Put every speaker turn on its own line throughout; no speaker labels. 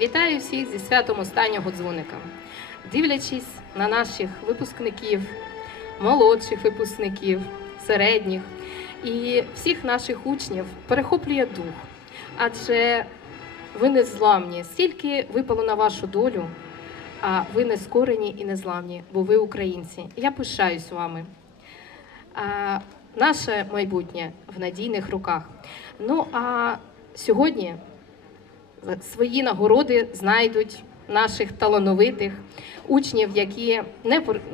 Вітаю всіх зі святом останнього дзвоника. Дивлячись на наших випускників, молодших випускників, середніх і всіх наших учнів перехоплює дух. Адже ви не зламні, стільки випало на вашу долю, а ви не скорені і не зламні, бо ви українці. Я пишаюсь вами. А, наше майбутнє в надійних руках. Ну а сьогодні свої нагороди знайдуть наших талановитих учнів, які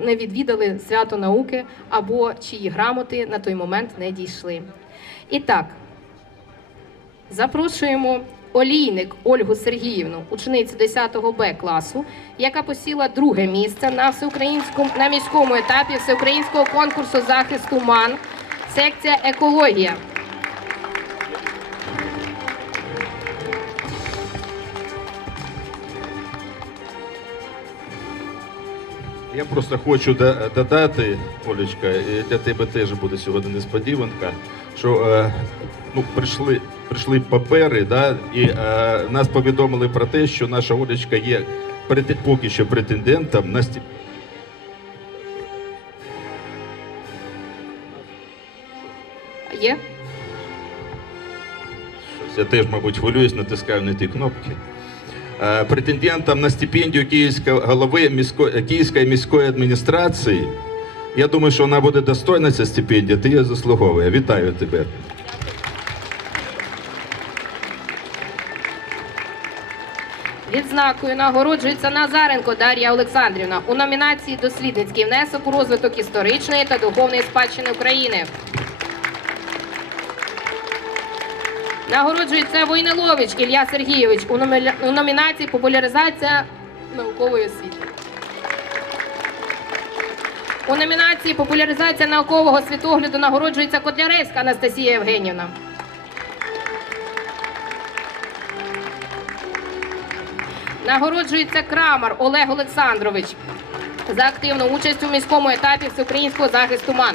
не відвідали свято науки або чиї грамоти на той момент не дійшли. І так, запрошуємо олійник Ольгу Сергіївну, ученицю 10 Б класу, яка посіла друге місце на всеукраїнському на міському етапі всеукраїнського конкурсу захисту МАН, секція екологія.
Я просто хочу додати, Олечка, і для тебе теж буде сьогодні несподіванка, що е, ну, прийшли, прийшли папери, да, і е, нас повідомили про те, що наша Олечка є поки що претендентом на стіп... Є? Я теж, мабуть, хвилююсь, натискаю на ті кнопки. Е, Претендентом на стипендію Київського голови міської, Київської міської адміністрації. Я думаю, що вона буде достойна ця стипендія, ти її заслуговує. Вітаю тебе.
Відзнакою нагороджується Назаренко Дар'я Олександрівна у номінації Дослідницький внесок у розвиток історичної та духовної спадщини України. Нагороджується Войнилович Ілля Сергійович у номінації Популяризація наукової освіти. У номінації Популяризація наукового світогляду нагороджується Котляревська Анастасія Євгенівна. Нагороджується Крамар Олег Олександрович за активну участь у міському етапі всеукраїнського захисту МАН.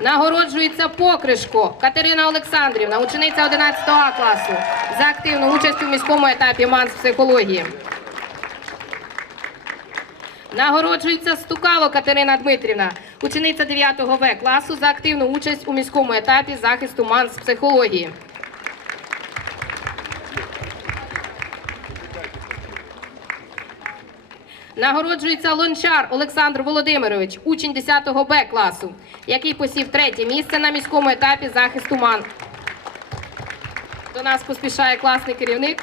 Нагороджується Покришко Катерина Олександрівна, учениця 11 А класу, за активну участь у міському етапі МАНС психології. Нагороджується Стукало Катерина Дмитрівна, учениця 9 В класу за активну участь у міському етапі захисту МАН з психології. Нагороджується Лончар Олександр Володимирович, учень 10 Б класу, який посів третє місце на міському етапі захисту МАН. До нас поспішає класний керівник.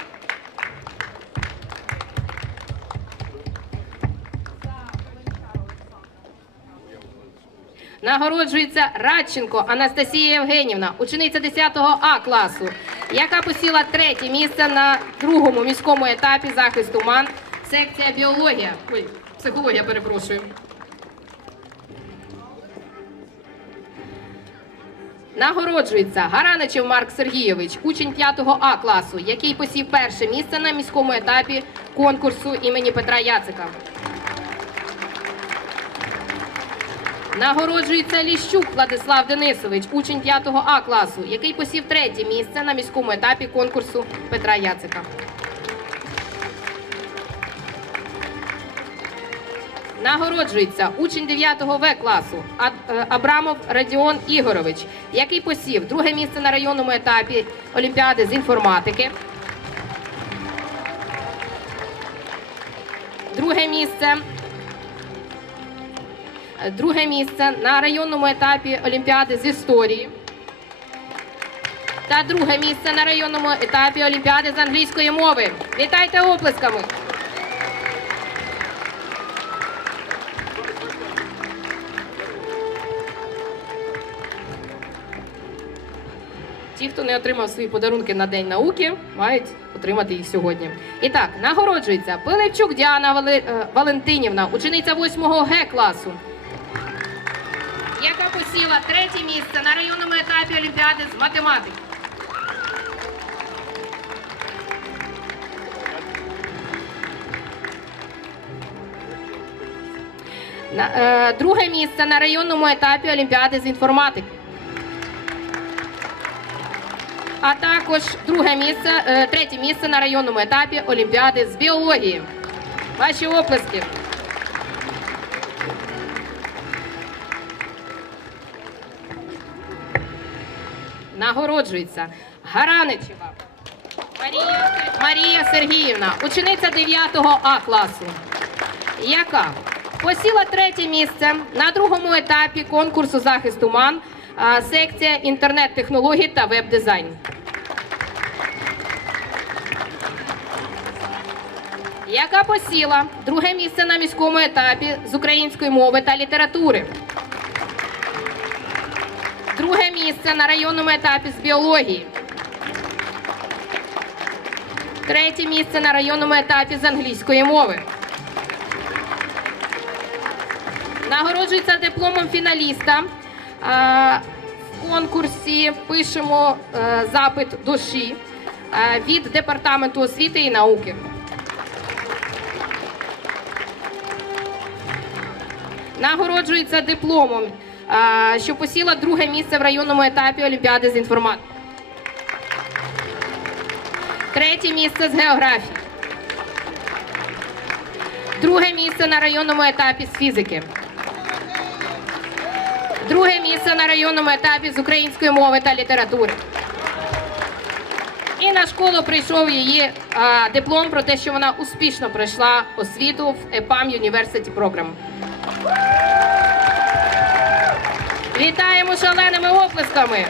Нагороджується Радченко Анастасія Євгенівна, учениця 10 А класу, яка посіла третє місце на другому міському етапі захисту МАН, секція біологія. Ой, психологія, перепрошую. Нагороджується Гараничев Марк Сергійович, учень 5 А класу, який посів перше місце на міському етапі конкурсу імені Петра Яцика. Нагороджується Ліщук Владислав Денисович, учень 5 А класу, який посів третє місце на міському етапі конкурсу Петра Яцика. Нагороджується учень 9 В класу е, Абрамов Радіон Ігорович, який посів друге місце на районному етапі Олімпіади з інформатики. Друге місце друге місце на районному етапі Олімпіади з історії. Та друге місце на районному етапі Олімпіади з англійської мови. Вітайте оплесками! Ті, хто не отримав свої подарунки на День науки, мають отримати їх сьогодні. І так, нагороджується Пилипчук Діана е, Валентинівна, учениця 8 Г класу, яка посіла третє місце на районному етапі Олімпіади з математики. Е, друге місце на районному етапі Олімпіади з інформатики. А також друге місце, е, третє місце на районному етапі Олімпіади з біології. Ваші оплески. Нагороджується Гараничева Марія, Марія Сергіївна, учениця 9 А класу, яка посіла третє місце на другому етапі конкурсу захисту МАН, секція інтернет-технологій та веб-дизайн. Яка посіла друге місце на міському етапі з української мови та літератури. Друге місце на районному етапі з біології. Третє місце на районному етапі з англійської мови. Нагороджується дипломом фіналіста. А, В конкурсі пишемо е, запит душі е, від департаменту освіти і науки. Нагороджується дипломом, що посіла друге місце в районному етапі Олімпіади з інформатики. Третє місце з географії. Друге місце на районному етапі з фізики. Друге місце на районному етапі з української мови та літератури. І на школу прийшов її а, диплом про те, що вона успішно пройшла освіту в EPAM University Program. Вітаємо шаленими оплесками!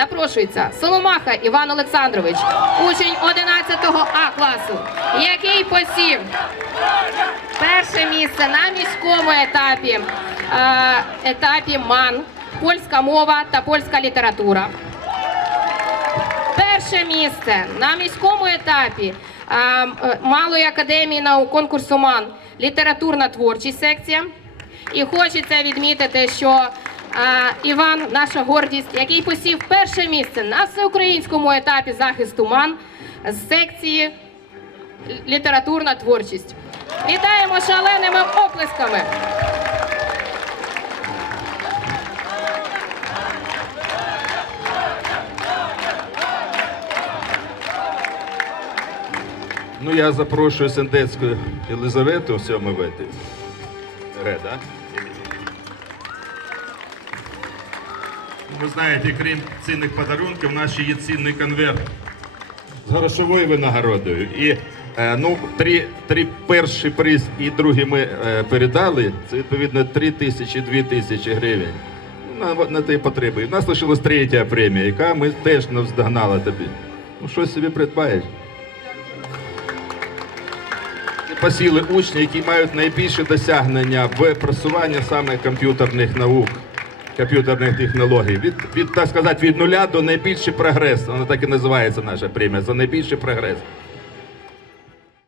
Запрошується Соломаха Іван Олександрович, учень 11 А класу, який посів перше місце на міському етапі, е, етапі МАН, польська мова та польська література. Перше місце на міському етапі е, Малої академії наук конкурсу МАН літературна творчість секція. І хочеться відмітити, що Іван, наша гордість, який посів перше місце на всеукраїнському етапі захисту МАН з секції літературна творчість. Вітаємо шаленими оплесками!
Ну, я запрошую Сендецьку Єлизавету сьомий вети. Ре, Ви знаєте, крім цінних подарунків, в нас ще є цінний конверт з грошовою винагородою. І е, ну, три, три перші приз і другий ми е, передали. Це відповідно 3 тисячі, 2 тисячі гривень. На, на ті потреби. І в нас лишилась третя премія, яка ми теж навздогнала тобі. Ну, щось собі придбаєш. посіли учні, які мають найбільше досягнення в просуванні саме комп'ютерних наук, комп'ютерних технологій. Від, від так сказати, від нуля до найбільший прогрес. Вона так і називається наша премія за найбільший прогрес.